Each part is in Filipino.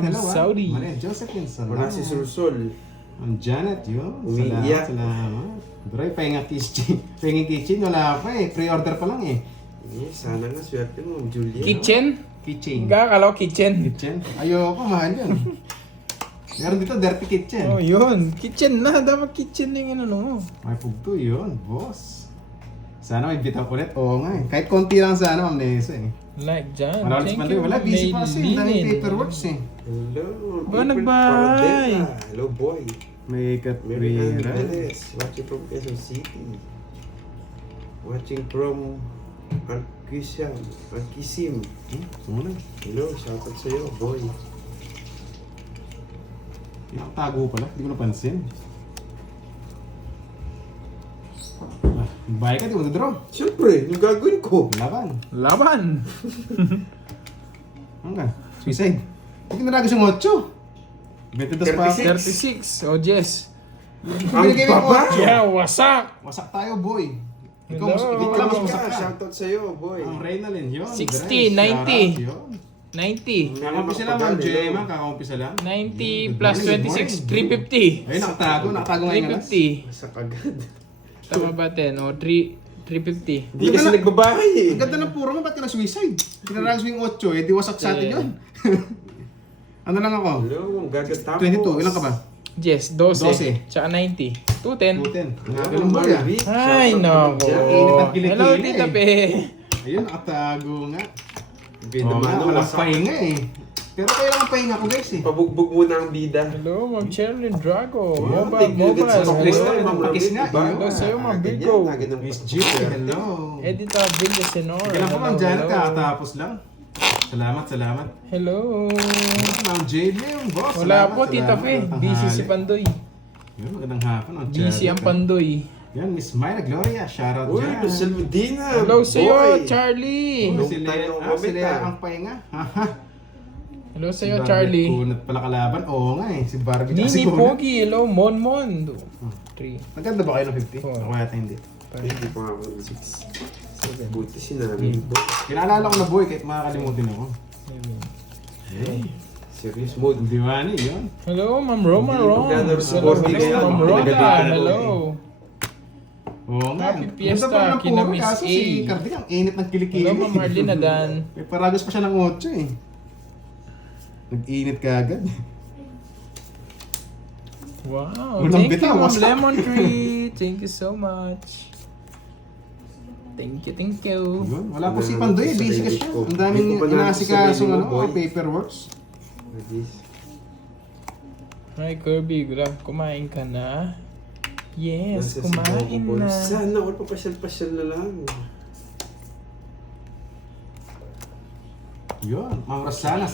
Hello, Saudi. Maria Josephine, Wala si Sursol. Ang Janet, yun. Umiiyak. Salamat. Bro, pahinga kitchen. Pahinga kitchen, wala pa eh. Pre-order pa lang eh. Sana nga, swerte mo, Julia. Kitchen? Kitchen. Kala ko kitchen. Kitchen? Ayoko, mahal yun. Meron dito, dirty kitchen. Oh, yun. Kitchen na. Dapat kitchen na yung ano mo. May pugto yun, boss. Sana may bitap ulit. Oo nga eh. Kahit konti lang sana, Ma'am Nesa eh. Like dyan. Malalas Thank man you. din. Wala, busy pa kasi. Dahil Maylin. paperworks eh. Hello. Ba, April nagbahay? Paradela. Hello, boy. May Mary Ann katwira. Velez, watching from Quezon City. Watching from Alquisim. Sumunod. Hello, shoutout sa'yo, boy. Yung tago pala. Hindi ko napansin. Bahay ka, di mo draw. Siyempre, yung gagawin ko. Laban. Laban. Hanggang. Suicide. Hindi ko nalagos yung 8. 22 pa. 36. Oh, Jess. Ang Binigay mo baba! yung 8. Yeah, wasak. Wasak tayo, boy. Ikaw, Hello. ikaw pala mas wasak Ka, ka. shoutout sa'yo, boy. Ang Reynalyn, yun. 60, Grace, 90. shoutout, yun. 90. Kakampisa lang, Ma'am Gemma. Kakampisa lang. 90 plus 26. 350. Ayun, nakatago ngayon alas. 350. Masak agad. Tama ba, 10? O, 350. Hindi kasi nagbabahay eh. Ang ganda ng puro mo, ba't ka na-suicide? Pinaragos mo yung 8, eh, di wasak sa atin yun. Ano lang ako? Hello, ang ganda tapos. 22, ilan ka ba? Jess, 12. 12. Tsaka 90. 210. 210. Ang Hello, galing mo yan. Marvic. Ay, Shoutout nako. dyan. Init ang kilikili Hello, Tita eh. Pe. Ayun, nakatago nga. Bida Oo nga, man, walang wasak. pahinga eh. Pero kailangan pahinga ko guys eh. Pabugbog muna ang bida. Hello, Ma'am Cherilyn Drago. Yeah, Mobile, thank you. mobile. That's Chris Hello. na, Ma'am pakis Ramit, nga, diba? yun. Hello sa'yo, Ma'am Ganyan, Bigo. ganyan Miss pa- G, hello. Editor Villasenor. Kailan pa Ma'am Janet, kakatapos lang. Salamat. Hello. Ma'am JB, yung boss. Wala Salamat, po, Tita salamat. Fe. Ang Busy tanghali. si Pandoy. Yun, magandang hapon. Busy ang Pandoy. Yan, Miss Myra Gloria, shoutout Uy, dyan. Lucel Medina. Hello sa'yo, boy. Charlie. Oh, Long sila, time no sila comment, ang pahinga. Haha. Hello Si sa'yo, Barbie Charlie. Kunat pala kalaban. Oo nga eh, si Barbie Nini kasi kunat. Pogi. Hello, Mon. 3. Maganda ba kayo ng 50? Four. Ako yata hindi. Hindi pa nga ako ng 6. Buti sinabi mo. Kinaalala ko na boy, kahit makakalimutin ako. Serious mode. Ang diwani, yun. Hello, Ma'am Roma Hindi Rom. maglalaro sa Hello, boarding yan. Ma'am Mga Roma. nagalitan ko Hello. Oo nga. Happy Ganda Fiesta, pa rin ang kina puro, Miss kaso A. si Cardi ang init ng kilikili. Hello, Ma'am Marlene Adan. May paragos pa siya ng 8 eh. Nag-init ka agad. Wow. Unang Thank you, bitaw, Ma'am wasak. Lemon Tree. Thank you so much. Thank you. Yun. Wala po si Pandoy, busy kasi siya. Ang daming Hindi ko pa inaasikaso sabihin mo, ano, boy. paperworks. Hi, Kirby. Kumain ka na? Yes, Nasa kumain Cebu, boy. na. Sana all papasyal-pasyal na lang. Yun, Ma'am Rosana,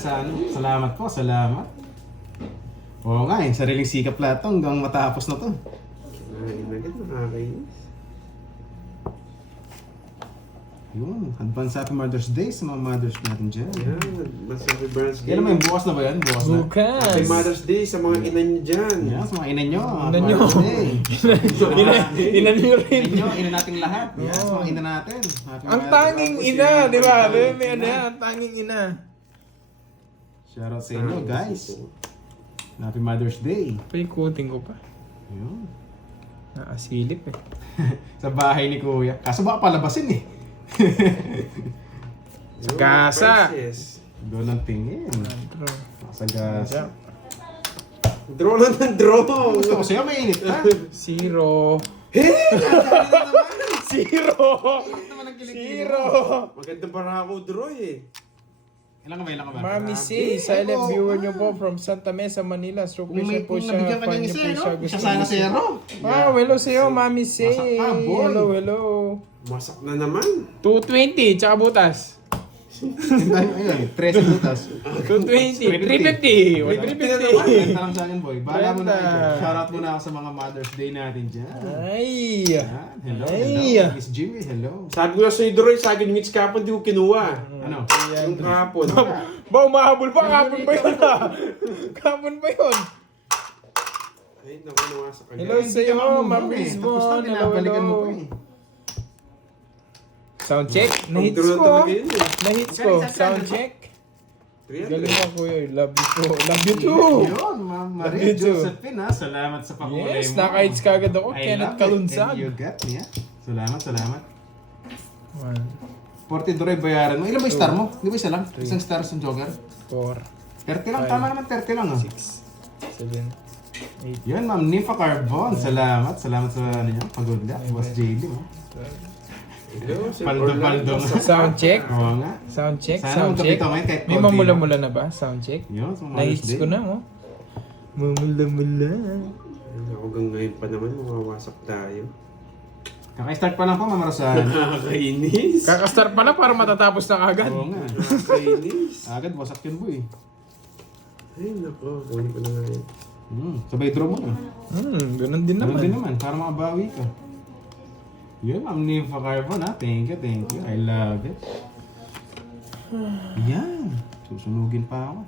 salamat po, salamat. Oo nga eh, sariling sikap lahat to hanggang matapos na to. Kinain agad, nakakainis. Yun, advance happy Mother's Day sa mga mothers natin dyan. Yan, mas happy birthday. Kailan may bukas na ba yan? Bukas na. Bukas. Happy Mother's Day sa mga ina nyo dyan. Yan, sa mga ina nyo. Ina nyo. Mother's Day. Ina niyo rin. Ina nyo, ina nating lahat. Yan, sa mga ina natin. Happy Ang Mother's tanging Day. ina, di ba? Ang tanging May ano ina. yan, ang tanging ina. Shoutout sa inyo, guys. Happy Mother's Day. Paikutin ko pa. Yun. Nakasilip eh. Sa bahay ni Kuya. Kaso baka palabasin eh. Sa kasa. Doon ang tingin. Antro. Sa gasa. Draw na ng draw. Gusto ko sa'yo, mainit ha? Zero. Zero. naman ang kilikili. Zero. Maganda para ako draw eh. Ilan ka ba? Ilan ka ba? Mami say, silent viewer niyo po from Santa Mesa, Manila. So, Kung may question po kung siya, nabigyan ka fan ng niyo isa, po no? siya. Siya sana zero. Wow, hello sa'yo, Mami say. Masak ka, boy. Hello. Masak na naman. 220, tsaka butas. Ayun, 13 butas. 220, 350. 350. Benta lang sa akin, boy. Bahala mo na Benta. kayo. Shoutout muna ako sa mga Mother's Day natin dyan. Ay. Yan. Hello, Ay. hello. Miss Jimmy, hello. Sabi ko na sa'yo draw, sa akin yung kapon di ko kinuha. Ano? Yung kapon. Ba, umahabol pa. Kapon ba yun ah? Kapon ba yun? Ay, naku, nawasak agad. Hello Hindi sa'yo, ka marunong Ma'am eh. Rizbon. Tapos na, Hello, binabalikan mo hello. pa eh. Sound check. Ang Na-hits draw ko. talaga yun eh. Na-hits ko. Sound check. Galing ako kuya. Love you po. Love you too. Yun, Ma'am Love Marie you too. Josephine ha. Salamat sa pakulay Yes, mo. naka-hits ka agad ako. I Kenneth love it. Kalunsag. And you got me ha. Salamat, salamat. 1, 40 Doroy bayaran mo. Ilan ba yung star mo? Di ba isa lang? Isang star sa Joker? 4, 30 lang. Five. Tama naman 30 lang ha. 6, 7, 8, Yun, Ma'am Nifa Carbon. Salamat. Salamat sa ano niya. Pagod Boss JD mo. 12. Hello, Sir Paldo-paldo Orlando. nga. Sound check. Oo nga. Sound check. Sana Sound check. magkapito ngayon kahit May konti mamula-mula na ba? Sound check. Yun, sa mga Na-hits ko na oh. Mamula-mula. Hanggang ngayon pa naman, mawawasak tayo. Kaka-start pa lang po, Mama Rosana. Nakakainis. Kakastart pala para matatapos na kagad. Oo nga. Nakakainis. Agad, wasak yun boy. Ay, nako. Kunin ko na nga yun. Sabay draw mo na. Ganun din Ganun naman. din naman, para makabawi ka. Yun, Ma'am Nifa Carbon ha. Thank you, thank you. I love it. Yan. Susunugin pa ako.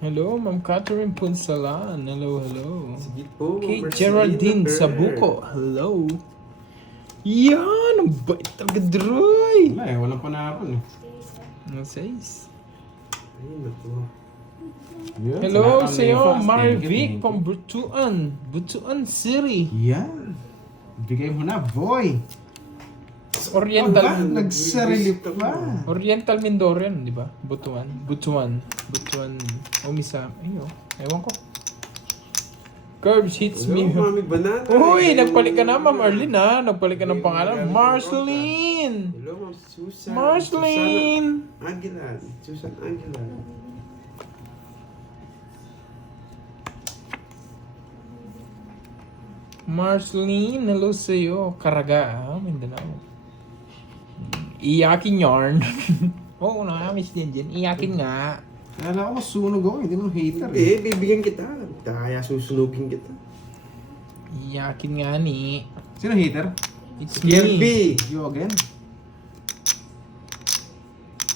Hello, Ma'am Catherine Punsalan. Hello, hello. Sige po. Kay Marcelina Geraldine Kerr. Sabuco. Hello. Yan! Ang bait talaga, Droy! Wala eh, walang panapon eh. Ang size. Ay, nako. Yun, Hello salamat, sa'yo, Nifa. Thank you, Marvic thank you. from Butuan. Butuan City. Yan. Bigay mo na, boy. Oriental. Aba, nagsarili pa. Oriental Mindoro yan, di ba? Butuan. Butuan. Butuan. Umisa. Ayo. Ewan ko. Curbs hits Hello, me. Mami Banana. Uy, Hello. nagpalit ka na, Ma'am Arlene ha. Nagpalit ka ng pangalan. Marceline! Hello, Ma'am Susan. Marceline! Susana Aguilar. Susan Aguilar. Marceline, hello sa'yo. Karaga, Mindanao. Iyakin yarn. Oo, nakamiss din dyan. Iyakin nga. Kala ko masunog ako, hindi mo hater eh. Eh, bibigyan kita. Kaya susunugin kita. Iyakin nga ni. Sino hater? It's Kirby. You again?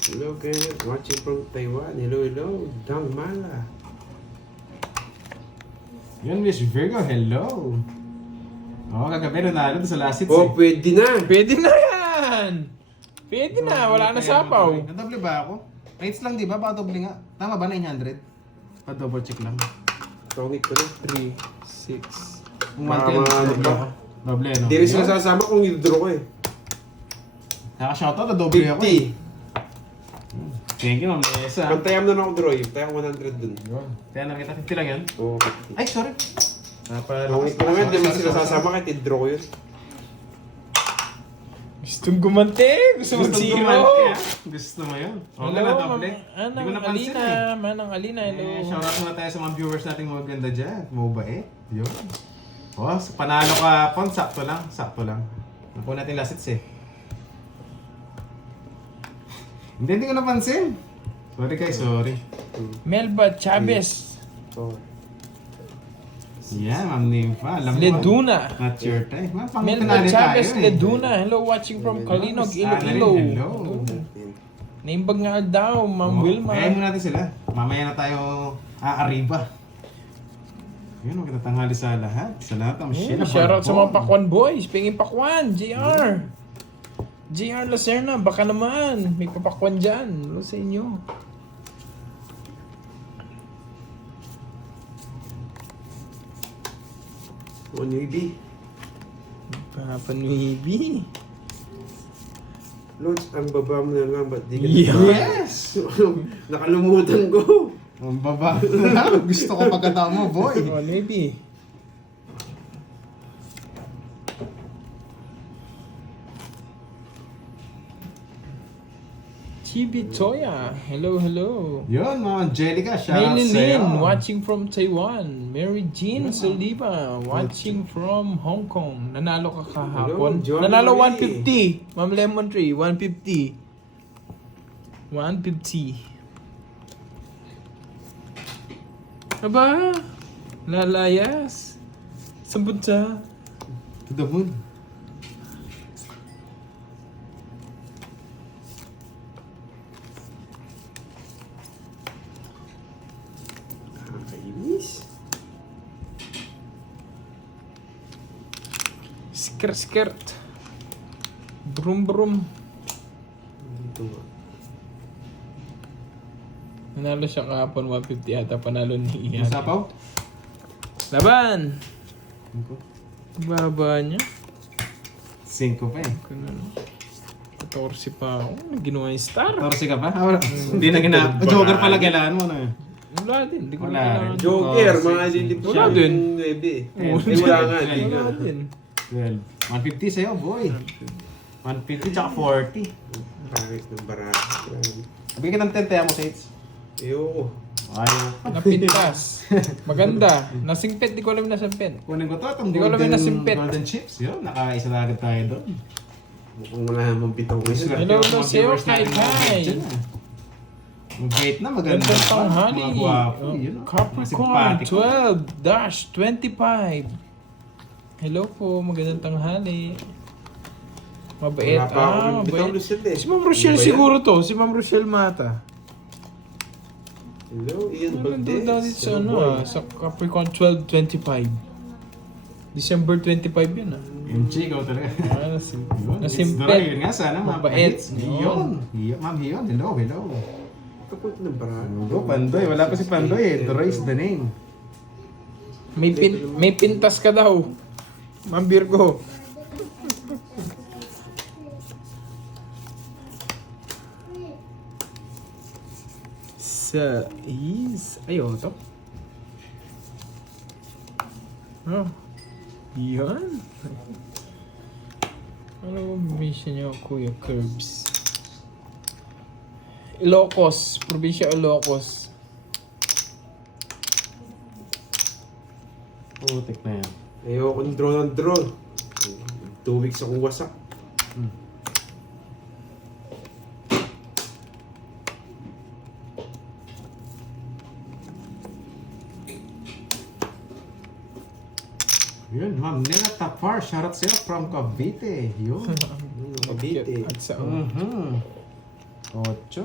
Hello, Kenneth. Watching from Taiwan. Hello, hello. Dang Mala. Yun, Miss Virgo, hello. Oo, kagabi nanalo sa last hits Oh, pwede na. Pwede na yan! Pwede na, wala na sapaw. Nadoble ba ako? Rates lang di ba? Baka doble nga. Tama ba 900? Pa-double check lang. Tongit ko na. 3, 6. Kung Baka 110, ano doble. pa. Doble, no? Hindi rin sila sasama kung i-draw ko eh. Kaka-shoutout na doble ako eh. 50. Thank you, Ma'am Nessa. Pantayan mo na ako draw. Pantayan ko 100 dun. Yun. Kaya nakita 50 lang yan. Oo, 50. Ay, sorry. Tongit ko na nga. Hindi mo sila sasama kahit i-draw ko yun. Gustong gumante! Gusto mo Gusto zero! gumante, ah. Gusto mo yun? Okay Hello, na, doble. Hindi ko Manang napansin Alina. eh. Manang Alina, hello. Shoutout muna tayo sa mga viewers nating mga ganda dyan. Mabait. Yun. Oh, panalo ka pon. Sakto lang. Sakto lang. Nakuha natin last hits eh. Hindi ko napansin. Sorry guys, sorry. Melba Chavez. Oh. Yeah, Ma'am Nympha. Alam mo. Leduna. Not your time. Ma'am, pang Melba pinali Chavez tayo eh. Leduna. Hello, watching from Kalinog, Annalyn, Iloilo. hello. Naimbag nga daw, Ma'am Wilma. Kaya mo natin sila. Mamaya na tayo aariba. Yun, magandang tanghali sa lahat. Sa lahat ng Sheila Shoutout sa Barbon. mga Pakwan boys. Pingin Pakwan, JR. JR Lacerna, baka naman. May papakwan dyan. Hello sa inyo. Ano yung Papanuibi. Lodge, ang baba mo na lang. Ba't di ka Yes! Nakalumutan ko. Ang baba na. Gusto ko pagkatao mo, boy. Papanuibi. Chibi Toya. Hello, hello. Yun, mga Angelica. Shout out Maylin sa'yo. Lin, watching from Taiwan. Mary Jean Soliva, watching from Hong Kong. Nanalo ka kahapon. Hello, John Nanalo Marie. 150. Ma'am Lemon Tree, 150. 150. Aba, lalayas. Sambut sa. To the moon. Nakakainis. Skirt. Brum brum. Dito nga. Nanalo siya kahapon 150 ata panalo ni Ian. Masapaw? Laban! Baba niya. 5 pa eh. Ganun. 14 pa ako. Ginawa yung star. 14 ka pa? Ah, wala. Hindi na ginagawa. Joker pala kailangan mo na. Wala din. Hindi ko Wala na kailangan. Joker, Oh, mga lilip Wala siya din. yung 9 eh. Oh, Wala nga, di nga. Wala din. 12. 150 sa'yo, boy. 150 tsaka 40. Pangit ng barato. Bigyan kita ng 10 tayo mo, Sates. Ayoko. Ayaw. Napintas. Maganda. Nasingpit. Di ko alam na nasingpit. Kunin ko to, itong Hindi ko alam yung nasimpit. golden chips. Yun, nakaisa na agad tayo doon. Mukhang wala namang bitaw ngayon. Hello, hello sa'yo, Kai Kai. Yung gate na maganda. Gandang pa. tanghali. Mga gwapo. Yun, oh. Mga Capricorn simpatiko. 12-25. Hello po, magandang tanghali. Mabait. Wala pa ako ng bitaw Mabait. Lucet eh. Si Ma'am Rochelle Ano ba yan? siguro to. Si Ma'am Rochelle Mata. Hello, Ian Nandun daw Valdez. dito sa ano sa Capricorn 12-25. December 25 yun Yung chico talaga. Ah, Yun, it's nasimpit. Dora, yun nga sana. Mabait. Yun. Ma'am, yun. Hello, hello. Kapag ng barato. Go, Pandoy. Wala pa si Pandoy eh. Dora is the name. May pintas ka daw. Ma'am Virgo. Sa is ayo to. Oh. Yan. Ano mission niyo, Kuya Curbs? Ilocos, probinsya Ilocos. Putik na yan. Ayoko ng draw ng draw. 2 weeks akong wasak. Yun, Ma'am Nena Tapar. Shoutout sa'yo from Cavite. Yun. Cavite. At sa Mhm. 8.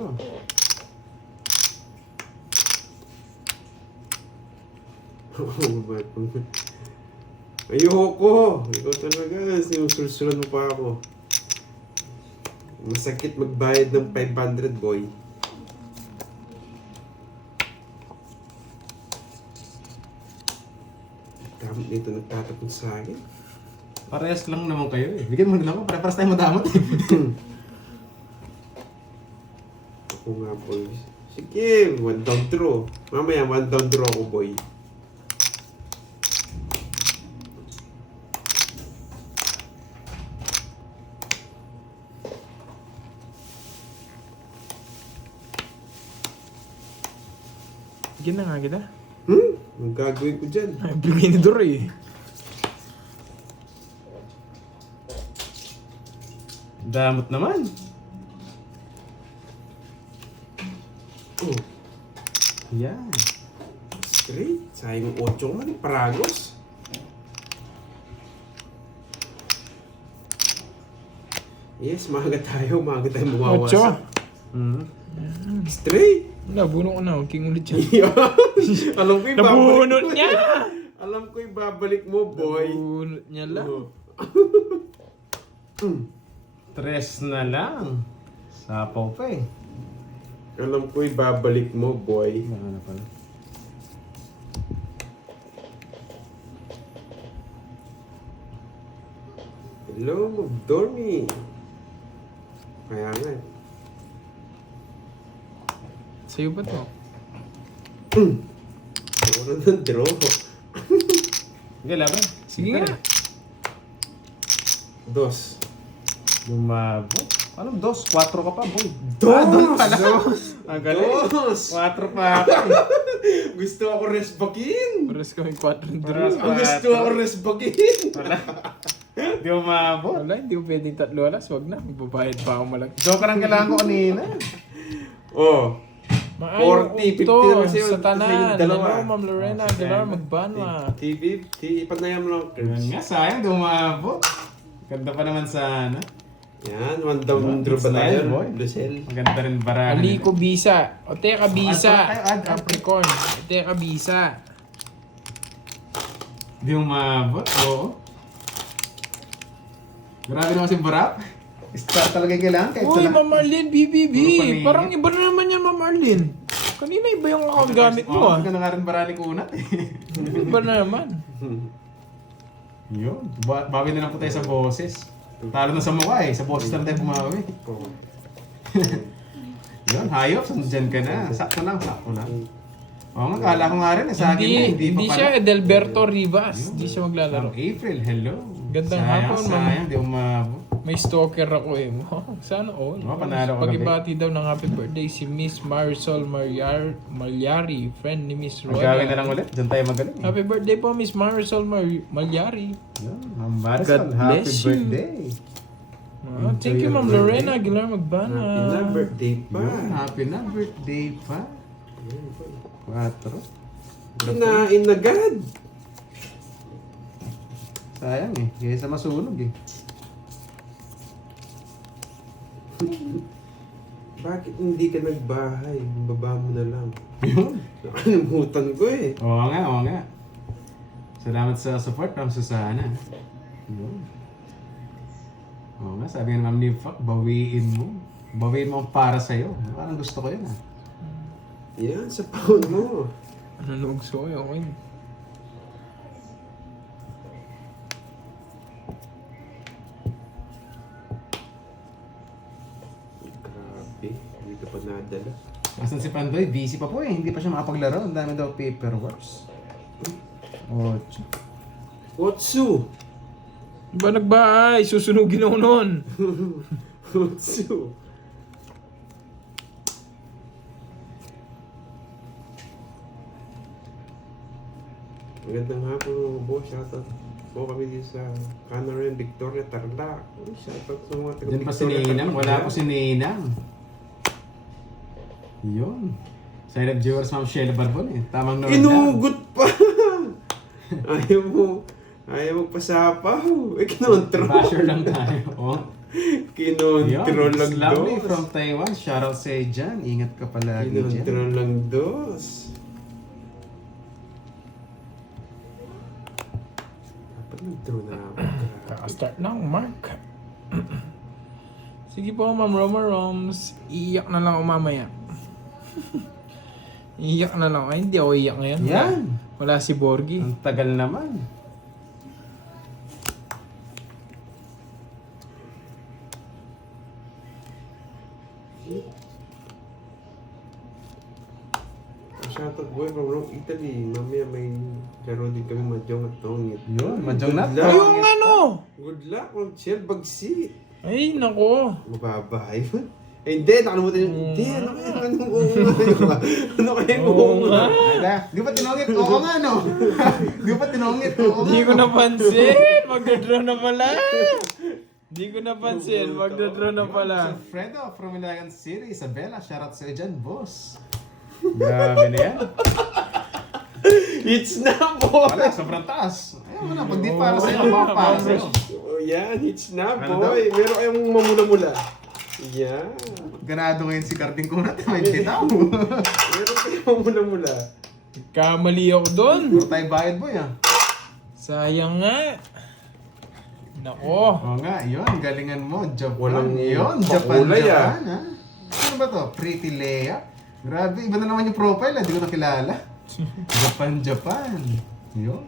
Ayoko! Ikaw talaga, sinusulsulan mo pa ako. Masakit magbayad ng 500, boy. Damot nito nagtatapon sa akin. Parehas lang naman kayo eh. Bigyan mo din ako. Parehas tayo madamot eh. Ako nga, boy. Sige, 1 down draw. Mamaya, 1 down draw ako, boy. Bigyan na nga kita. Ang gagawin ko dyan? Ay, bigay ni Dory. Damot naman. Oh, Yan. straight. Sayang 8 ko man, paragos. Yes, maaga tayo mawawasak. Mhm. Straight. Nabuno ko na. King ulit yan. Alam ko yung Nabunot mo. niya! Alam ko yung babalik mo, boy. Nabunot niya lang. Tres na lang. Sapaw pa eh. Alam ko yung babalik mo, boy. Ano na pala? Hello, Magdormi. Kaya nga. Sa'yo ba to? Ano ng draw? Sige, laban. Sige nga. Dos. Lumabot. Anong dos? 4 ka pa, boy. Dos! Ang galing. Dos! 4 pa ako. Gusto ako resbakin! Pares kami 4 Pares draw. pa. Gusto ako resbakin! Wala. Di umabot. Wala, hindi ko pwedeng 3 alas. Wag na. Magbabayad pa ako malaki. Joker ang kailangan ko kanina. Oh, 40, 50 to, naman sa'yo. sa tanan. Sa'yo dalawa. Hello, Ma'am Lorena. Oh, Aguilar, sige. magbanwa. TV, ipanayan mo lang. Yan nga, sayang. Di umabot. Ganda pa naman sana. Yan, 1 down draw ba Style, tayo? boy. Lucel. Maganda rin barahan. Aliko Bisa. O teka Bisa. Add. Capricorn. O teka Bisa. Di umabot. Oo. Grabe naman si Barap. Star talaga yung kailangan. Kahit Uy, saan. Ma'am Arlene, BBB. Puro paningin. Parang iba na naman yan, Ma'am Arlene. Kanina iba yung account gamit mo ah. Hindi ka na nga rin barali kunat eh. Iba na naman. Yun. Bawi na lang po tayo sa boses. Talo na sa mukha eh. Sa boses na lang tayo pumawi. Oo. Yun, hayop. Sandyan ka na. Sakto lang, sakto lang. Oo nga, kala ko nga rin eh. Sa akin Hindi, na, hindi pa hindi pala. siya Edelberto Rivas. Hindi siya maglalaro. From April, hello. Gandang sayang, hapon, ma'am. sayang, di umabot. May stalker ako eh. Sana all. Panalo ka Pag-ibati daw ng happy birthday si Miss Marisol Malyari, friend ni Miss Ang gawin na Roda. lang ulit. Diyan tayo magaling eh. Happy birthday po Miss Marisol Malyari. Yun, Ma'am Marisol, God happy bless you. birthday. Thank you Ma'am Lorena Aguilar Magbana. Happy na birthday pa. Yun, happy na birthday pa. 4. Kinain agad. Sayang eh. Kaya sa masunog eh. Bakit hindi ka nagbahay? Baba mo na lang. Yun. Nakalimutan ko eh. Oo nga, oo nga. Salamat sa support, Ma'am Susana. Yun. Oo nga, sabi nga Ma'am Nifak, bawiin mo. Bawiin mo ang para sa'yo. Parang gusto ko yun ah. Yan, sa pound mo. Nanonog so okay. Grabe, hindi ka pa nadala. Asan si Pandoy? Busy pa po eh. Hindi pa siya makapaglaro. Ang dami daw paperworks. 8. Otsu! Ba nagbahay? Susunugin ako nun. Otsu! Magandang hapon mga boss. Shoutout po kami dito sa Canaran, Victoria, Tarlac. Uy, shoutout sa mga taga Diyan pa si Ninang. Wala po si Ninang. Yun. Silent viewers, Ma'am Sheila Barbon eh. Tamang noon lang. Inugot pa! Ayaw mo pasapaw. Eh, kinontro. Basher lang tayo. Oh. Kinontro Yun, lang lovely dos. from Taiwan. Shoutout sa'yo dyan. Ingat ka palagi Kinontro dyan. lang dos. Dapat nag-draw na ako. Kaka-start lang, Mark. Sige po, Ma'am Roma Roms. Iiyak na lang ako mamaya. Iiyak na lang. Ay, hindi ako iiyak ngayon. Yan. Wala si Borgie. Ang tagal naman. Shoutout boy from Rome, Italy. Mamaya may laro din kami Mahjong at Tongit. Yun, Mahjong na. Good luck. Yung ano? Good luck, Ma'am Shell Bagsi. Ay, nako. Mababa yun. Eh, hindi, nakalimutan yun. Hindi, ano kaya? Ano Ano kaya yung Oo nga. Ala, di ba tinongit? Oo nga no. Di ba tinongit? Oo nga. Hindi ko napansin. Magdadraw na pala. Hindi ko napansin. Magdadraw na pala. Si Fredo from Ilagan City, Isabela, shoutout sa'yo dyan, boss. Grabe na yan. Hits na, boy! Wala, sobrang taas. Ayaw mo na, pag di para sa'yo, baka para sa'yo. Oh, yan, hits na, Ano boy. Meron kayong mamula-mula. Yan. Ganado ngayon si Carding ko natin, may bitaw. Meron kayong mamula-mula. Kamali ako doon. Puro tayo bayad boy ah. Sayang nga. Nako. Oo nga, yun, galingan mo. Japan, Walang yun. Japan, pakulay, Japan ha. Ano ba to? Pretty Leia? Grabe, iba na naman yung profile ah. Di ko nakilala. Japan, Japan. Yun.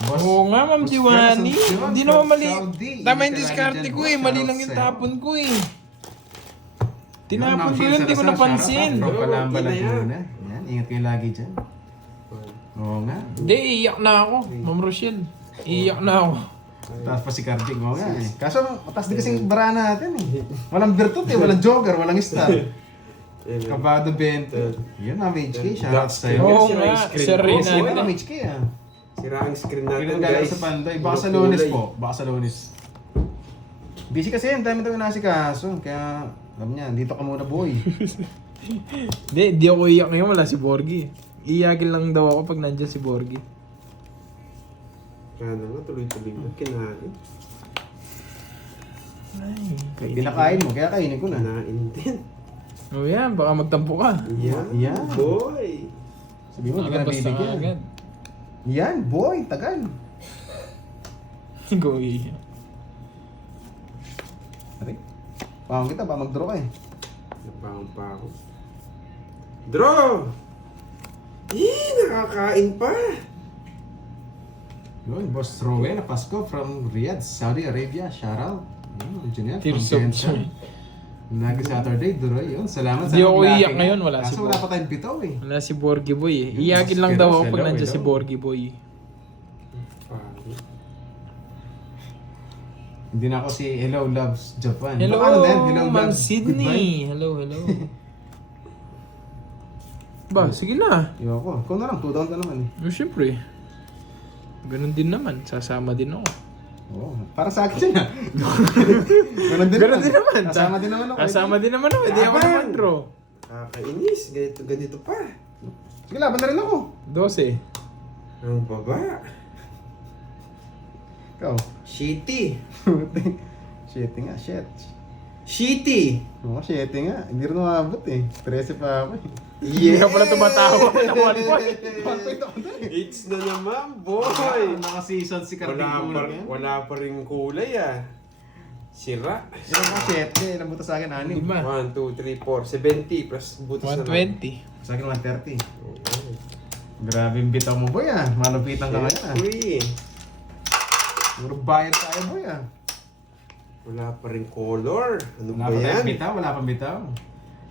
Boss, Oo nga, Ma'am Boss Diwani. Ferguson, yun, Hindi from naman mali. Saudi. Tama yung Hindi diskarte talaga ko dyan, eh. boss. Mali lang yung Shoutout tapon ko eh. Yun, Tinapon Ma'am ko Shane yun, hindi ko Salazar, napansin. shoutout From Oo, Palamba, ina yan. Laguna. Yan, ingat kayo lagi dyan. Oo nga. Hindi, iiyak na ako. Ma'am Rochelle. Iiyak na ako. Taas pa si Carding, oo nga eh. Kaso, mataas din kasing bara natin eh. Walang virtud eh, walang joker, walang star. Kabado 20. Yun, Ma'am HK, shoutout sa'yo. Oo Sira nga, yung screen Sir ko. Reyna. Oo, Ma'am HK ah. Sira ang screen natin, Pinagdala guys. sa Pandoy. Baka sa Puro Lunes kulay. po. Baka sa Lunes. Busy kasi yan. Dami daw inasikaso. Kaya, alam niya, dito ka muna boy. Hindi ako iiyak ngayon. Wala si Borgie. Iiyakin lang daw ako pag nandyan si Borgie. Kaya na nga, tuloy-tuloy na. Kinain. Ay, Pinakain mo, kaya kainin ko na. Kinain din. Oh yan, baka magtampo ka. Yan, Yan. boy. Sabi mo, hindi ka na Basta bibigyan. agad. Yan, boy, tagal. Ikaw iiyak. Ari, pahong kita, ba mag-draw ka eh. Napahong pa ako. Draw! Nakakain pa! Yun, Boss Rowen Pasco from Riyadh, Saudi Arabia. Shoutout. Engineer from Tears of Jensen. joy. Lagi Saturday, Duroy. Yun, salamat sa Hindi ako naglaki iyak nga. ngayon, wala si Kaso Bo. wala pa tayong bitaw eh. Wala si Borgie Boy eh. Yung Iyakin lang Mas daw ako Keros, pag hello, nandiyan si hello. Borgie Boy. Hindi na ako si Hello Loves Japan. Hello, Baka ano din, Hello Ma'am Loves Sydney. Hello, hello. Ba, sige na. Goodbye. Ayoko. Ikaw na lang, 2 down ka naman eh. Siyempre. Ganun din naman. Sasama din ako. Oo, para sa akin siya. Ganun Ganun din naman. Kasama din naman ako. Kasama din naman ako. Hindi ako Laban! naman draw. Nakakainis. Ganito pa. Sige, laban na rin ako. 12. Ang baba. Ikaw. Shitty. Shitty nga, shit. Shitty. Oo, shitty nga. Hindi rin umabot eh. 13 pa ako eh. Hindi ka pala tumatawa na 1 point. It's na naman, boy. Naka-season si Carping Wala pa rin kulay ah. Sira. Ilan ka, 7. Ilang buta sa akin, 6. 5. 1, 2, 3, 4. 70 plus butas na lang. 120. Sa akin, 130. Grabe yung bitaw mo, boy ah. Malupitan ka ngayon ah. Uy. Puro bayad tayo, boy ah. Wala pa rin color. Ano Wala ba pa tayong yan? bitaw, wala pang bitaw.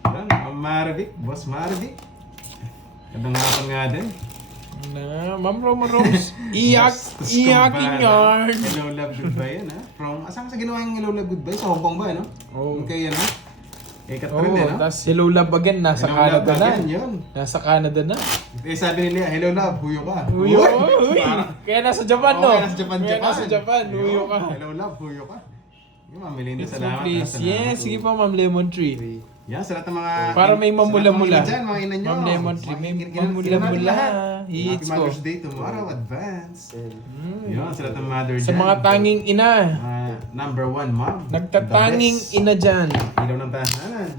Yan, Ma'am Marvic, Boss Marvic. Gandang hapon nga din. Na, Ma'am Roma Rose. Tapos Iyakin kumbara. yarn. Hello Love Goodbye yan ha. From, asan ka sa ginawa yung Hello Love Goodbye? Sa Hong Kong ba, no? Oo. Yung kay ano? Kay Oh, Catherine, eh, no? tapos Hello Love again. Nasa Hello Canada Love na. again, yun. Nasa Canada na. Eh, sabi nila, Hello Love, huyo ka. Uyo. Uy! Uy. Kaya nasa Japan, no? Oo, kaya nasa Japan, Kaya nasa Japan. Uyo ka. Hello Love, huyo ka. Yung Ma'am Melinda, Yes, salamat. please. Salamat. Yes, sige pa, Ma'am Lemon Tree. Yan, sa lahat ng mga... Para may mamula-mula. Sa lahat ng mga ina dyan, mga ina nyo. Ma'am Lemon Tree, may Mga mamula-mula. Happy Hits ko. Mother's Day tomorrow, advance. Mm. Yun, sa lahat ng mother Sa dyan. mga tanging ina. Number 1, mom. Nagtatanging The best. ina dyan. Ilaw ng tahanan.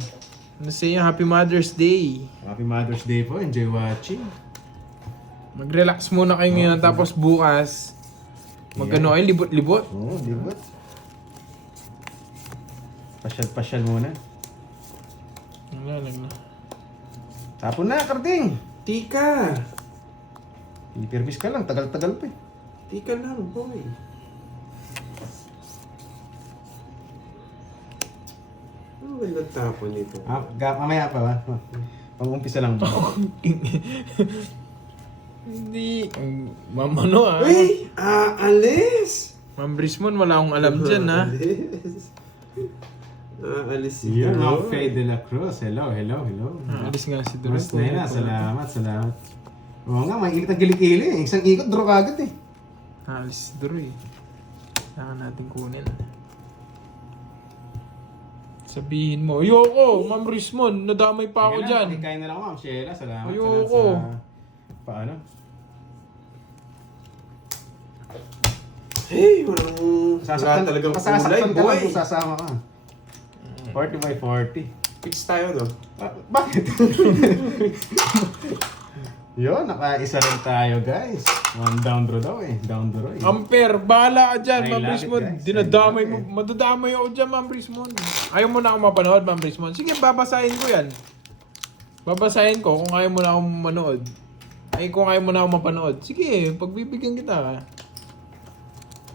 Ano sa iyo? Happy Mother's Day. Happy Mother's Day po. Enjoy watching. Mag-relax muna kayo ngayon tapos bukas mag-ano ay libot-libot. Oo, di ba? Pasyal-pasyal muna. Ano. Tapon na, Karding! Tika. Ipirmis ka lang, tagal-tagal pa eh. Tika lang, boy. Ano ganda tapon nito? Mamaya pa ba? Pag-umpisa lang ba? Hindi. Ma'am ano ah. Uy! Aalis! Ma'am Brismon, wala akong alam dyan ha. Aalis si Yun, Dro. Ma'am Faye de la Cruz. Hello. Alis nga si Duro. Mas na, salamat. Oo nga, may init ang kilikili eh. Isang ikot, draw kagad eh. Alis si Duro eh. Kailangan natin kunin. Sabihin mo, ayoko, Ma'am Brismon, nadamay pa ako dyan. Kain na lang ako, Ma'am Sheila. Salamat. Ayoko. Paano? Hey, wala talagang kulay, Sasaktan ka boy. lang kung sasama ka. 40 by 40. Fix tayo, no? Bakit? Yun, nakaisa rin tayo guys. One down draw daw eh. Down draw eh. Ampere, bahala ka dyan, I Ma'am love it, Brismon. guys. Dinadamay I mo, love it. madadamay ako dyan, Ma'am Brismon. Ayaw mo na akong mapanood, Ma'am Brismon. Sige, babasahin ko yan. Babasahin ko kung ayaw mo na akong manood. Ay, kung ayaw mo na akong mapanood. Sige, pagbibigyan kita.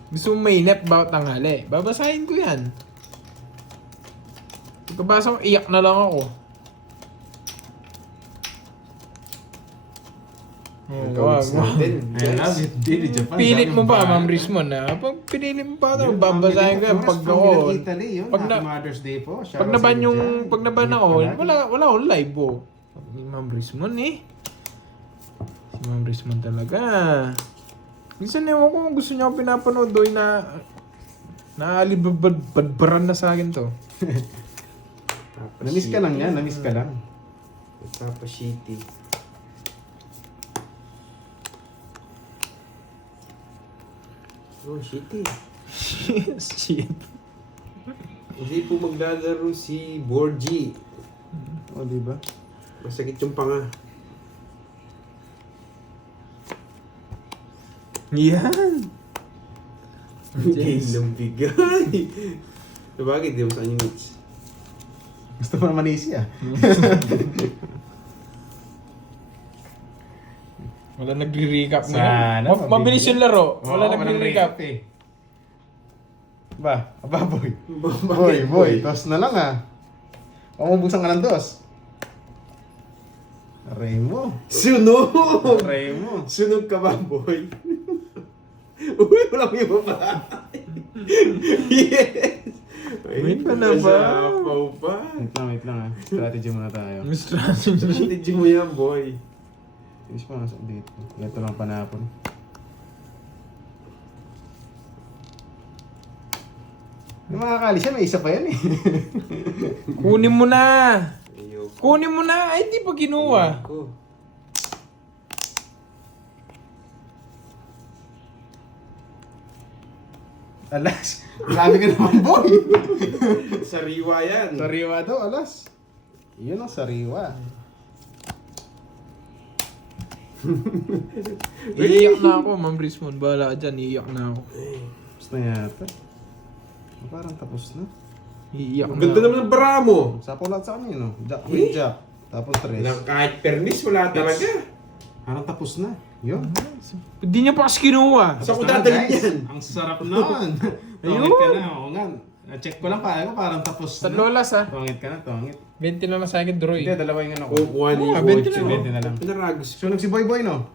Gusto mo mainip about tanghali. Babasahin ko yan. Pagkabasa ko, iyak na lang ako. Gawins natin. I love it. Dili Japan. Pilit mo ba, Daming Ma'am bahay. Brismon, ha? Pag pinilit mo pa ito, Yun, babasahin ko yan. Ma'am Pag From ako, Italy, yun. pag Happy na- Mother's Day po. Shout pag out naban sa inyo yung, dyan. pag naban Ingat ako, palagi. wala akong live, oh. Ni Ma'am Brismon, eh. Si Ma'am Brismon talaga. Minsan ewan ko kung gusto niya ako pinapanood, doy na naalibadbaran na sa akin to. Namiss ka lang yan. Namiss ka lang. Tapos shitty. Oh, shitty. Shit. Hindi po maglalaro si Borgie. O, di ba? Masakit yung panga. Yan. Game ng bigay. Sabagay, di mo saan yung mitch. Gusto mo naman easy ah. Wala nagre-recap Sana, ngayon. Mabilis yung laro. Wala Oo, walang nagre-recap. eh. Aba boy. Boy, tos na lang ah. Umubusan ka ng dos. Aray mo. Sunog! Aray mo. Sunog ka ba, boy? Uy, wala mo yung babae. Yes! Wait ka na ba? Masapaw pa. Wait lang ah. Strategy muna tayo. Strategy mo yan, boy. Finish pa nga dito. Ito lang panapon. Yung makakali siya, may isa pa yan eh. Kunin mo na. Ayoko. Kunin mo na. Ay, di pa kinuha. Ayoko. Alas, grabe ka naman boy. Sariwa yan. Sariwa daw, alas. Yun ang sariwa. Iiyak na ako, Ma'am Brismon. Bahala ka dyan, iiyak na ako. Tapos na yata. Parang tapos na. Iiyak Ang na ganda ako. naman ng bra mo. Sapo lahat sa kanya, no? Jack, queen, jack. Tapos tres. Kahit pernis, wala talaga. Parang tapos na. Yun. Hindi niya pa kasi kinuha. Saan ko Tapos na, dadalhin guys. yan? Ang sarap nun. Tungit ka na. Oo nga. Na-check ko lang pa. Parang tapos Sa na. lolas ha. Tungit ka na, tungit. 20 na lang sa akin, Droy. Hindi, dalawa yung ano ko. Kukuha ni Ah, Boy. 20 na, 20 na lang. Pinaragos. Sunog si Boy Boy, no?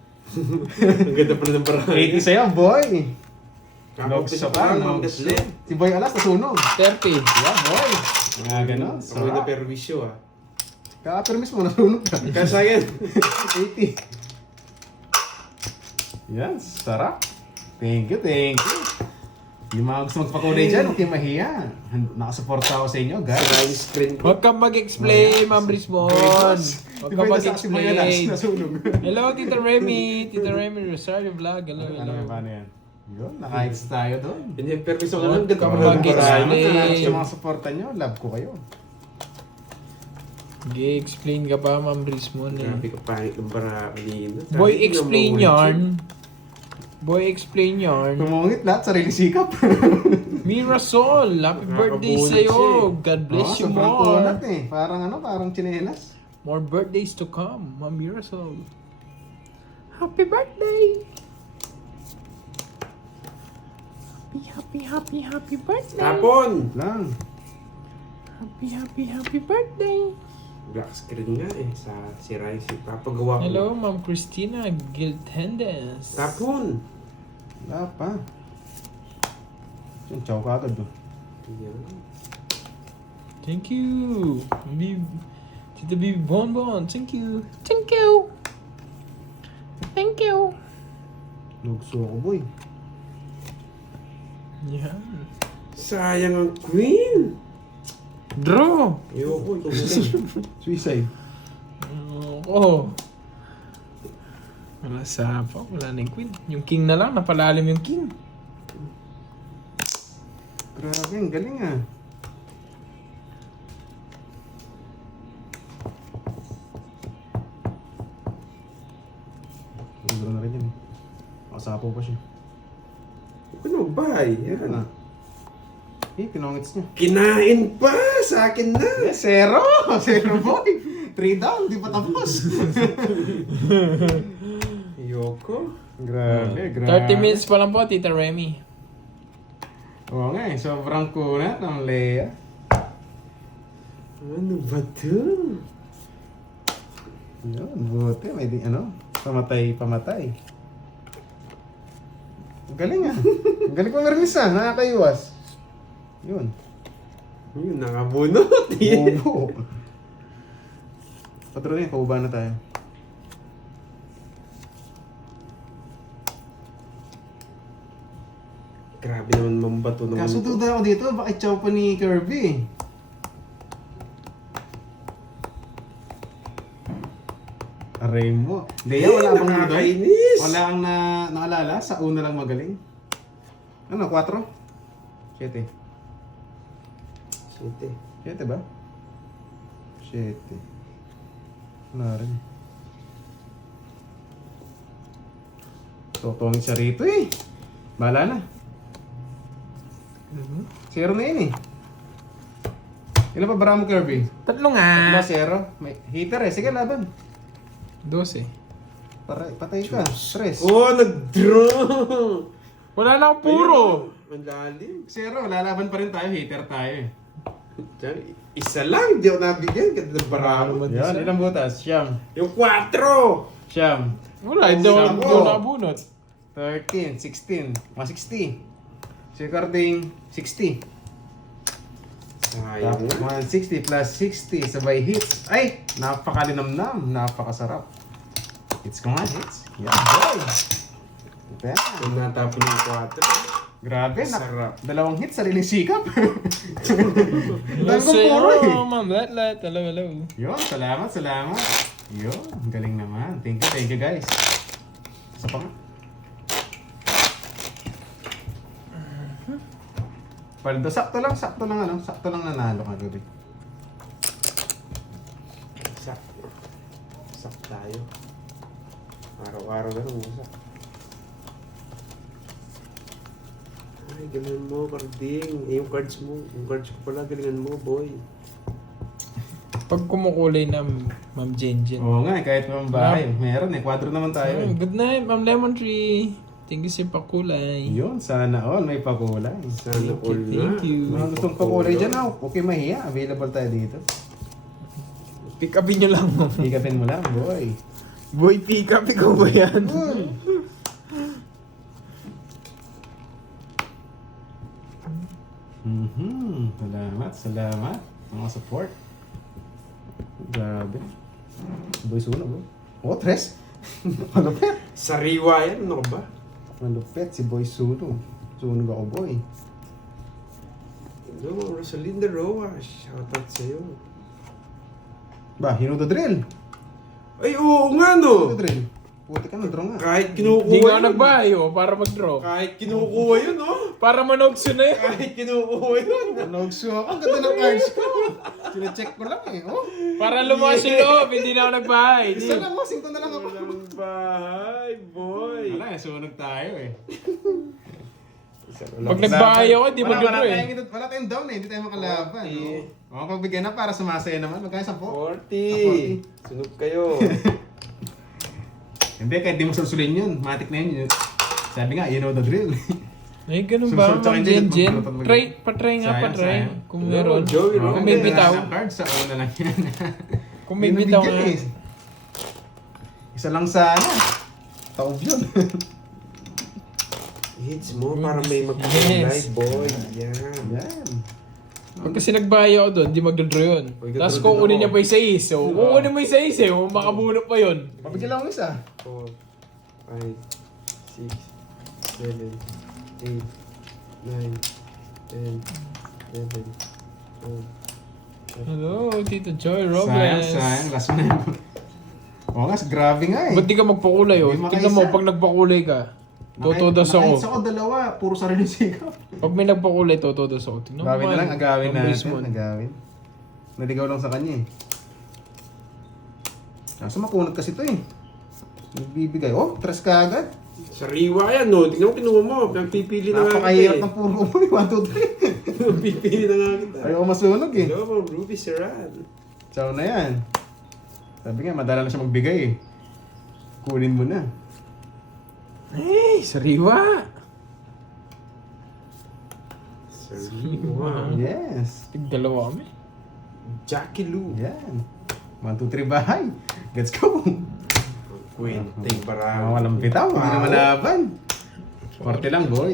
Ang ganda pala ng bra. 80 sa'yo, boy. Kapag Sa pa, pa, no? magaslo. Si Boy alas, nasunog. 30. Yeah, boy. Nga ganon. Ako yung Sarap. perwisyo ah. Kaka-permis mo, nasunog ka. Kasayan. 80. Yan, sarap. Thank you, thank you. Yung mga gusto magpakulay dyan, huwag kayong mahiya. Nakasuporta ako sa inyo, guys. Sira yung screen ko. Huwag kang mag-explain, Ma'am Brismon. Huwag kang mag-explain. Nasunog. Hello, Tita Remy. Tita Remy, Rosario Vlog. Hello, Ano hello. yan, paano yan? Yun, naka-hits tayo doon. Perwisyo ka Huwag lang. Ganda kang pala ng mag-explain. bra. Salamat sa mga suporta nyo. Love ko kayo. Explain ka pa, Ma'am Brismon. Grabe ka pangit ng bra kanina. Boy, Sabi ko explain na yarn. Boy, explain yarn. Tumungit lahat, sarili sikap. Mirasol, happy birthday Nakakabunot sa'yo. siya God bless you sobrang more. kunat eh. Parang ano, parang tsinelas. More birthdays to come, Ma'am Mirasol. Happy birthday! Happy birthday! Tapon! Lang. Happy birthday! Black screen nga eh. Sira yung papagawa ko. Hello, Ma'am Christina Giltendes. Tapon! Wala pa. Diyan, chow ka agad doon. Yan. Thank you. Tita Bibi Bonbon, thank you. Thank you. Thank you. Lugso ko, boy. Yan. Sayang ang queen! Draw! Ayoko, ito mo. Suicide. Oo. Wala sa pa, wala na yung queen. Yung king na lang, napalalim yung king. Grabe, ang galing ah. Siguro na rin yan eh. Makasapo pa siya. Ano ba? Ito na. Yan. Eh, pinongits niya. Kinain pa! Sa akin na! Eh, zero! Zero boy! 3 down, di pa tapos. Ayoko. Grabe, grabe. 30 minutes pa lang po, Tita Remy. Oo nga eh, sobrang kunat ng Lea. Ano ba ito? Yun, buti. May di, ano, pamatay. Ang galing ah. Ang galing ko mermis ah, nakakaiwas. Yun. Yun, nakabunot. Bobo. Patro na yun, pauba na tayo. Grabe naman mambato naman. Kaso ito. duda ako dito, bakit chow pa ni Kirby? Aray mo. Lea, wala bang nandun? Nakakainis. Wala ang naalala? Sa una lang magaling? Ano, 4? 7. Siyete. 7 ba? 7. Wala rin. Totongin siya rito eh. Bahala na. Zero na yun eh. Ilan pa bara mo, Kirby? Tatlo nga. 0. May heater eh. Sige, laban. 12. Patay ka. Stress. Oh, nag-draw! Wala na akong puro. Ang lalim. Zero, lalaban pa rin tayo. Hater tayo eh. Diyan, isa lang, di ako nabigyan. Ganda ng barako. Yan, ilang butas? Siyam. Yung 4! Siyam. Wala, hindi ako nakabunot. 13, 16, 160. Recording, 60. Sayang na. 160 plus 60 sabay hits. Ay, napakalinamnam, napakasarap. Hits ko nga, hits. Yan, boy. Bam. Kung natapon yung 4. Grabe, Sarap. dalawang hits, sariling sikap. Let's Dami say kong puro eh. hello, ma'am. Hello, hello. Yun, salamat. Yun, ang galing naman. Thank you guys. Isa pa nga. Paldo, sakto lang nanalo ka, Ruby. Sak tayo. Araw-araw ganun, usak. Ay, galingan mo, Carding. Eh, yung cards ko pala, galingan mo, boy. Pag kumukulay na Ma'am Jenjen. Oo nga, kahit naman bahay. Meron eh, kwadro naman tayo eh. Good night, Ma'am Lemon Tree. Thank you sa pakulay. Yun, sana all may pakulay. Sana all na. Thank you. Mga gustong pakulay dyan, okay mahiya. Available tayo dito. Pick upin nyo lang, Ma'am. Higapin mo lang, boy. Boy, pick up. Ikaw ba yan? Salamat. Mga support. Grabe. Boy, sunog, bro. Oh, tres. Malupit. Sariwa yan, ano ka ba? Malupit si Boy Sunog. Sunog ako, boy. No, Rosalinda Roa. Shoutout sa'yo. Ba, hinudo drill. Ay, oo nga no! Hinudo drill. Puti ka, nag-draw nga. Kahit kinukuha Hindi nga yun. nagbayo para mag-draw. Kahit kinukuha yun, no? Para manogso na yun. Kahit kinukuha yun. Nagsuha ako. Ang ganda ng cards ko. Sina-check ko lang eh. Oh. Para lumakas yung loob, hindi na ako nagbahay. Isa lang ako, 5 na lang ako. Walang bahay, boy. Wala, sunog tayo eh. Pag nagbahay ako, hindi mag-draw eh. Wala tayong down eh, hindi tayo makalaban. 40. Oo, pagbigyan na para sumasaya naman. Magkaya 10? 40. Sunog kayo. Hindi, kahit di mo susulin yun. Matik na yun. Sabi nga, you know the drill. Ay, ganun ba, Susunod sa Ma'am kanya, Jenjen? magpapag- Try, patry nga, Sayang, patry. sayang. Kung Hello, meron. Joey, no? Kung may bitaw. Ang cards sa una lang yan. Kung may bitaw nga. Binibigyan Isa lang sana. Taob yun. Hits mo para may magpakulay, boy. Yan. Yan. Pag kasi nagbahay ako doon, di magdodraw yun. Uy, Tapos gadraw din kukunin ako. niya pa yung 6. So, kukunin mo yung 6 eh. Makabuno pa yun. Pabigyan lang ako isa. 4, 5, 6, 7, 8, 9, 10, 11, 12. Hello, Tito Joy Sayang, Robles. sayang. Last na yun. Oo nga, grabe nga eh. Ba't di ka magpakulay oh? Di makaisa. Tignan mo, pag nagpakulay ka, totodas Nakahits ako. ako dalawa, puro sarili sikap. Pag may nagpakulay, totodas ako. Tignan mo. Gawin na lang, agawin Ang natin. mismo. Agawin. Naligaw lang sa kanya eh. Kaso makunat kasi to eh. Nagbibigay. Oh, tres ka agad. Sariwa yan, no? Tingnan mo, kinuha mo. Pipili na nga Napakahirap kita ng puro ko. 1, 2, 3. Pipili na nga kita. Ayaw ko masunog eh. Hello, Ma'am Ruby Serran. Ciao na yan. Sabi nga, madala na siya magbigay eh. Kunin mo na. Hey, sariwa. Sariwa. Yes. Tigdalawa kami. Jackie Lou. Yan. 1, 2, 3 bahay. Let's go. Quenting Mga Barao. walang bitaw, hindi naman laban. 40 lang, boy.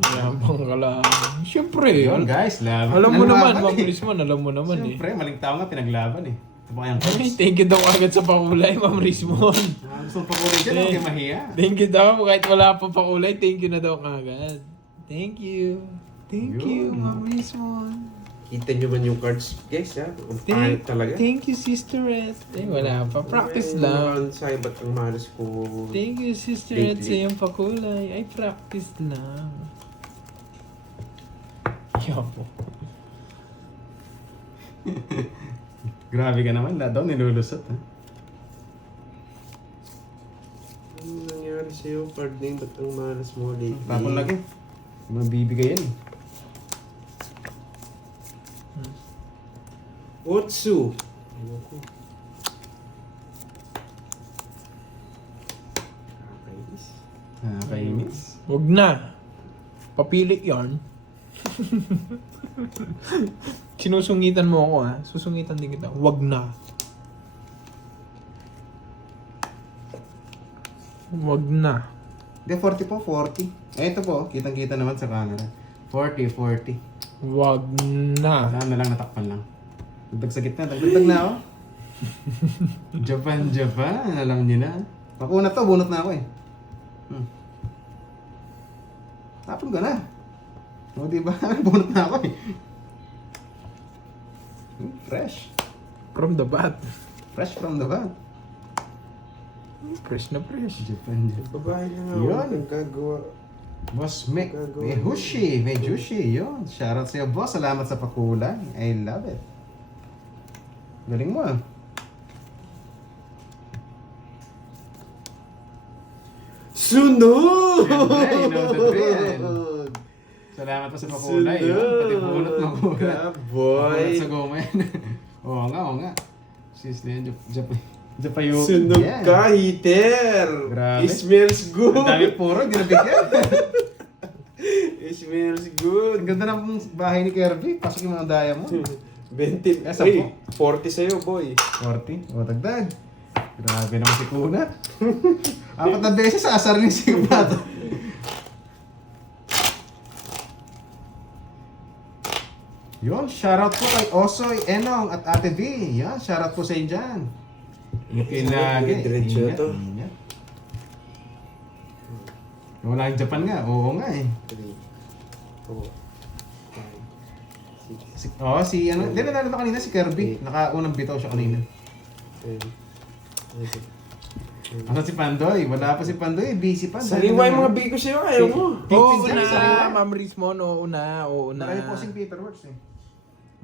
Yabang ka lang. Siyempre. Yun guys, laban. Alam mo naman, Laban Ma'am eh. Rismon, alam mo naman eh. Siyempre, maling tao nga pinaglaban eh. Ito pa kayang Ay, coach. thank you daw agad sa pakulay, Ma'am Rismon. Gusto mong pakulay dyan, huwag kayo mahiya. Thank you daw, kahit wala pa pakulay, thank you na daw agad. Thank you. Thank you, Yun. Ma'am Rismon. Kita nyo man yung cards, guys, ha? Ang pangit talaga. Thank you, Sister Ed. Eh, wala pa. Practice lang. Sa'yo, ba't ang malas ko? Thank you, Sister Ed, sa iyong pakulay. Ay, practice lang. Yapo. Grabe ka naman, daw nilulusot. Ha? Ano nangyari sa'yo, card name? Ba't ang malas mo lately? Tapon lagi. Mabibigay yan eh. Otsu. Nakakainis. Huwag na. Papili yan. Sinusungitan mo ako ha. Susungitan din kita. Huwag na. Huwag na. Hindi, 40 po, 40. Ito po, kitang-kita naman sa camera. 40, 40. Huwag na. Saan na lang, natakpan lang. Dagdag sa gitna, dagdag na ako. Japan, Japan. Alam niyo na. Makunat to, bunot na ako eh. Tapon ka na. O, diba? Bunot na ako eh. Fresh. From the bat. Fresh from the bat. Fresh na fresh. Japan, Japan. Babae na nga Yun. ako nagkagawa. Boss Mick, may Hushi, may Jushi, yun. Shoutout sa'yo, boss. Salamat sa pakulay. I love it. Galing mo ah. Sunod! Siyempre, you know the drill. Salamat pa sa pakulay, yun. Pati bunot na kulat. Boy. Pakulay sa goma yan. Oo nga. Sis na yan, Japayo. Sunog ka, heater! Grabe. It smells good! Ang dami puro, di nabigyan. It smells good! Ang ganda ng bahay ni Kirby. Pasok yung mga diamond. 20. Asa Uy, po? 40 sa'yo, boy. 40. O, dagdag. Grabe naman si Kunat. 4 na beses asar ni si Kunat. Yun, shoutout po kay Osoy, Enong at Ate V. Yan, shoutout po sa inyo dyan. Ingat kayo lagi. Diretso Ingat, to. ingat. Wala yung Japan nga. Oo nga eh. 3, 4, 5, 6, Oo, si ano. Hindi na nalito kanina si Kirby. Nakaunang bitaw siya kanina. 10, 11. Asan si Pandoy? Wala pa si Pandoy. Busy pa. Sariwa yung mga bigo sa'yo, ayaw mo. Oo Pinsan, na, sariwa. Ma'am Rizmon. Oo na. Marami po si Peter Works eh.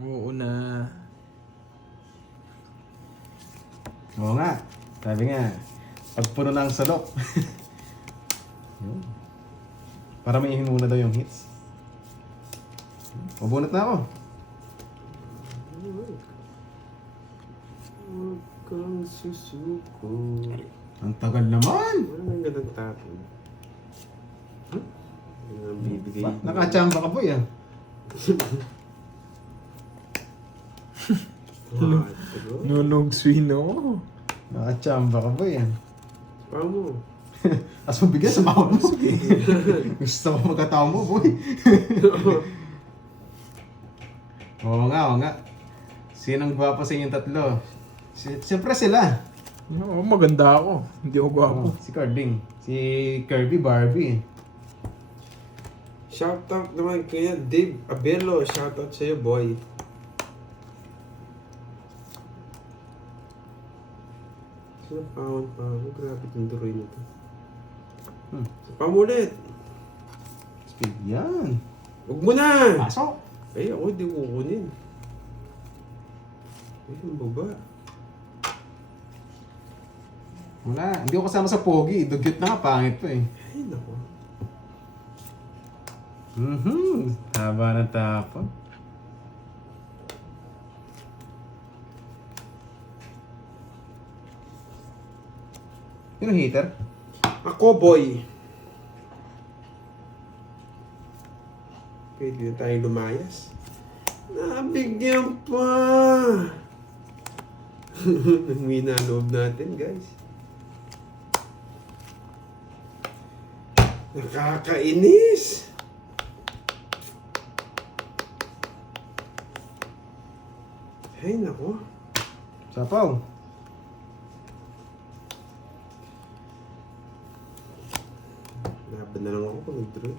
Oo na. Oo nga. Sabi nga, pag puno ng salok. Yun. Para may muna daw yung hits. Pabunot na ako. Huwag kang susuko. Ang tagal naman. Ano nang gandang tapon? Ano ang bibigay? Nakachamba ka po yan. 4. Nunog swino. Nakachamba ka po yan. Paano? As mabigas sa mama mo. Gusto ko magkatawa mo, boy. Oo nga. Sinong gwapo sa inyong tatlo? Siyempre sila. Oo, maganda ako. Hindi ako gwapo. Si Carding. Si Kirby Barbie. Shoutout naman kaya Dave Abelo. Shoutout sa'yo, boy. Sino pawon pa? Grabe itong duroy na to. Pamulit! Speed yan. Huwag mo na! Pasok. Ay, ako hindi kukunin. Ay, ang baba. Wala. Hindi ko kasama sa pogi. Dugyot na nga. Pangit to eh. Ay, naku. Haba ng tapon. Yun ang heater? Ako, boy. Pwede na tayo lumayas. Nabigyan pa! Nangmina loob natin, guys. Nakakainis! Ay, nako. Sapaw. Laban na lang ako kung nag-draw.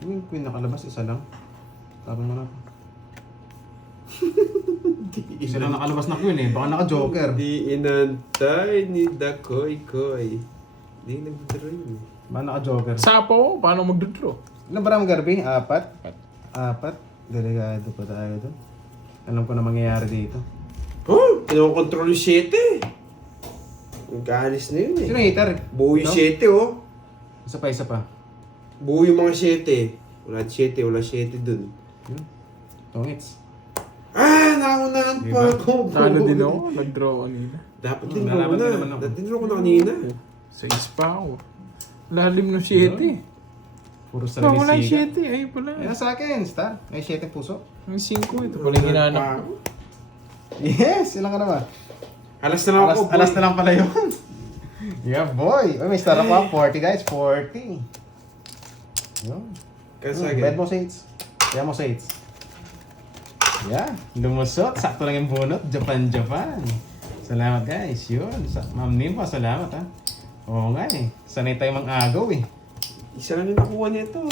Yung queen nakalabas, isa lang. Tapon mo na. Isa lang nakalabas na queen eh. Baka naka-joker. Di inantay ni Dakoy Koy. Di nag-draw yun eh. Baka naka-joker. Sapo, paano magdodraw? Ilan ba naman Garby? 4? Delikado pa tayo doon. Alam ko na mangyayari dito. Oh! Kinokontrol yung 7. Nagkaalis na yun eh. Sino hater? Buo yung No? 7 oh. Isa pa. Buo yung mga 7. Wala 7, wala 7 dun. Yun. Tongits. Ah! Naunahan Diba? pa ako. Talo din ako. Nag-draw kanina. Dapat din Nalaman ko din na. naman ako. Dinro ko na kanina. Sa ispa ako. Lalim ng 7. Puro sa Ba, wala yung rinisiga. 7. Ayun pala. Yan sa akin, star. May 7 puso. Yung 5. Ito pala yung hinanap ko. Yes, ilang ka na ba? Alas na lang ako, boy. Alas na lang pala yun. Yeah, boy. Uy, may star ako. 40 guys, 40. Yun. Kasi Bet mo 6. Kaya mo 6. Yeah, lumusot. Sakto lang yung bunot. Japan. Salamat guys. Yun. Ma'am Nimpa, salamat ha. Oo nga eh. Sanay tayo mang-agaw eh. isa lang yung nakuha nito.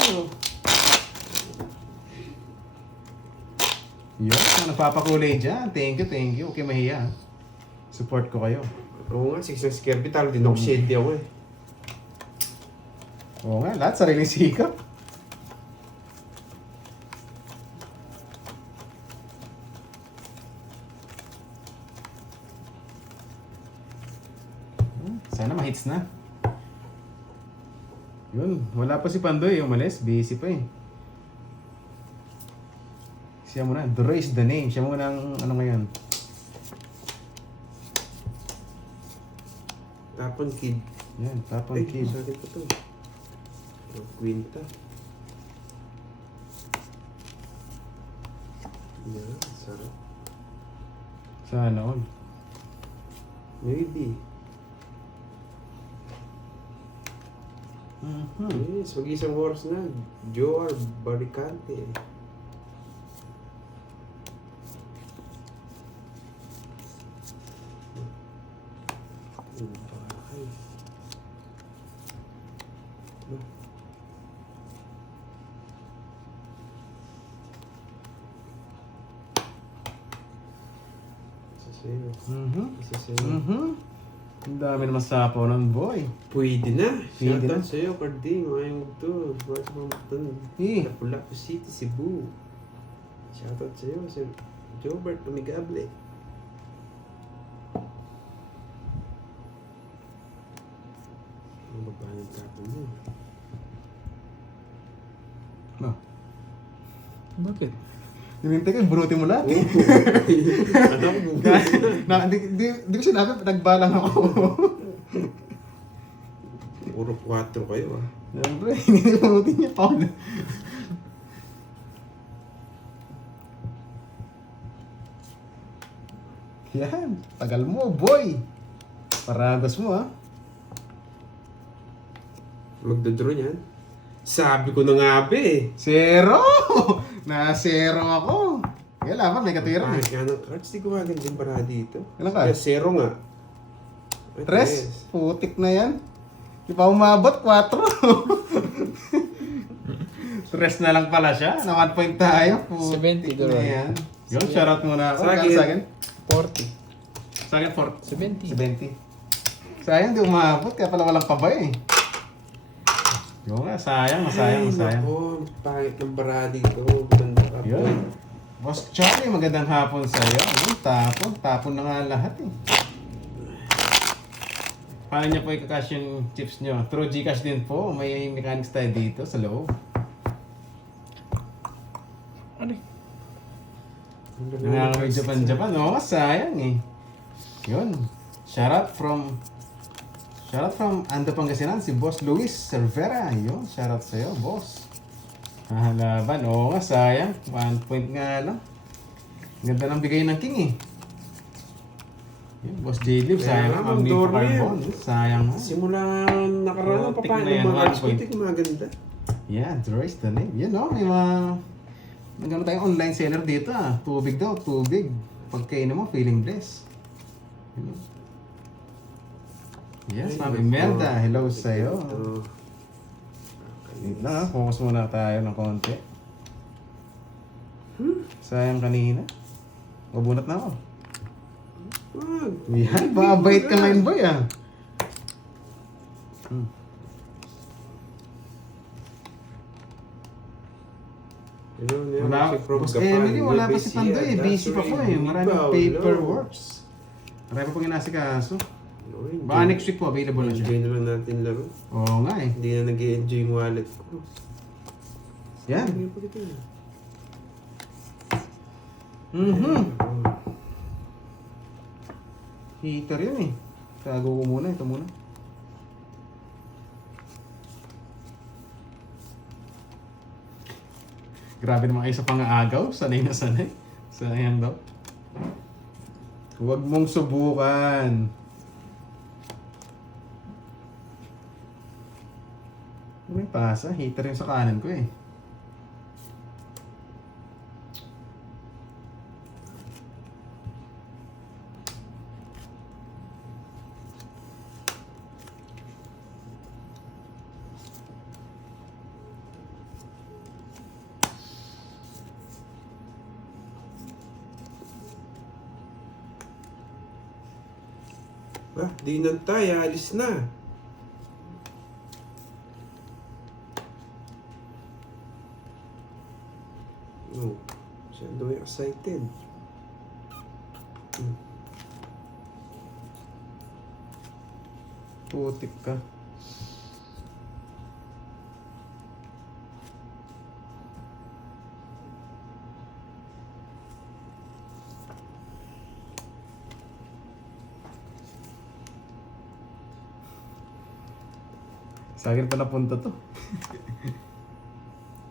Yun, nagpapakulay dyan. Thank you. Okay, mahiya. Support ko kayo. Oo nga, 6 na Skirby. Talo din ako 7 ako eh. Oo nga, lahat sariling sikap. Sana ma-hits na. Yun, wala pa si Pandoy. Umalis, busy pa eh. Siya muna, Dre is the name. Siya muna ang ano ngayon. Tapon Kid. Yan, tapon kid. Sa akin pa to. Quinta. Yan, sarap. Sana all. Maybe. Yes, mag-isang oras na. Joar Baricante. Sa'yo. Isa sa'yo. Ang dami naman sapaw ng boy. Pwede na. Pwede Shoutout na. sa'yo, Carding. Ngayong to. Watch mo doon. Eh. Sa Pulaco City, Cebu. Shoutout sa'yo, Sir Jobert Umigable. Ano ba ba yung tapon mo? No. Bakit? Hinintay ko, bunutin mo lahat. Ano ko bubuhay na? Di ko sinabi, nagbalang ako. Puro 4 kayo ah. Siyempre, hindi bunutin niya, Paul. Yan, tagal mo, boy. Paragos mo, ha? Magdodraw niyan. Sabi ko na nga ba eh. Zero! Na-zero ako. Kaya laban, may katiran eh. Kahit nga ng cards, di ko maganda yung para dito. Ilan ka? Kaya 0 nga. Ay, Tres? Putik na yan. Di pa umabot, 4. Tres na lang pala siya. Na 1 point tayo. Putik 70 na doon. yan. Yun, shoutout muna ako. Sa akin. Kaya sa akin? 40. Sa akin, 70. 70. Sayang, di umabot. Kaya pala walang pabay eh. Yun nga, sayang. Ay, nako, pangit ng bara dito. Ganda ka po. Yun. Boss Charlie, magandang hapon sa'yo. Yun, tapon na nga lahat eh. Paano niya po i-cash yung chips niyo? Through Gcash din po. May mechanics tayo dito sa loob. Ano? Nangangamoy Japan. Oo, sayang eh. Yun. Shoutout from Ando Pangasinan, si Boss Luis Cervera. Yun, shoutout sa'yo, boss. Laban. Oo nga, sayang. 1 point nga lang. Ganda ng bigay ng king eh. Yun, Boss J-Liv, sayang nga. Ma'am Nico Carbon. Sayang nga. Simula nakaraan, Putik papaano na yan, yung mga 1 cards ko, point. hindi ko maganda. Yeah, Droids the name. Yun no, may mga... Nagano tayong online seller dito ah. Tubig daw, tubig. Pagkainin mo, feeling blessed. Yun. Yes, Ma'am Imelda. Hello sa'yo. Wait lang ah, focus muna tayo ng konti. Sayang kanina. Mabunot na ako. Wag. Yan, babait ka ngayon boy ah. Wala, Boss Emily, wala pa si Pandoy eh. Busy pa po eh. Maraming paperworks. Marami pa pong inasikaso. Baka next week po, available na siya. Enjoy na lang natin laro. Oo nga eh. Hindi na nag-enjoy yung wallet ko. Yan. Hindi pa kita yun. Heater yun eh. Tago ko muna, ito muna. Grabe naman kayo sa pang-aagaw. Sanay na sanay. Sayang daw. Huwag mong subukan. May pasa. Heater yung sa kanan ko eh. Di nantay, alis na. Oh, masyado excited. Putik ka. Sa akin pa napunta to.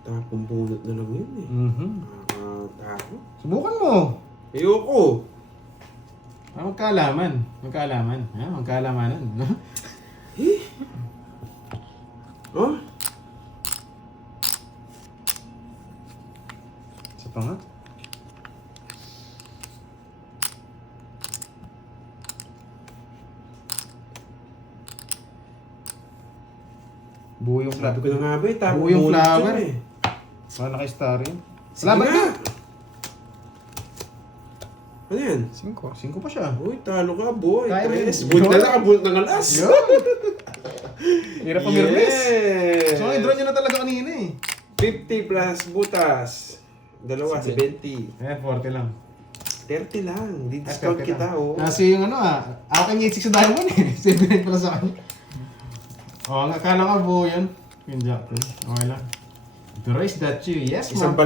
Tapong bunot na lang yun eh. Nakakatakot. Subukan mo. Ayoko. Magkaalaman. Magkaalaman. Magkaalamanan. Oh? Isa pa nga. Buo yung Sabi flower. ko na nga ba eh, tapong Buo yung bunot flower. yun eh. Wala naka-star yun. Sige Salamat na. ka! Ano yan? 5 pa siya. Uy, talo ka boy. Kaya mo yun. Tres. Buti na nakabunot ng alas. Yun! Hirap pa mirmis. Yes! So, i-draw nyo na talaga kanina eh. 50 plus butas. Dalawa, 70. 40 lang. 30 lang. Di-discount kita, oh. Kasi yung ano ako kanya 86 sa diamond eh. 79 pala sa akin. Akala ka buo yan. Yung jack. Okay lang. The rice that you, yes ma'am.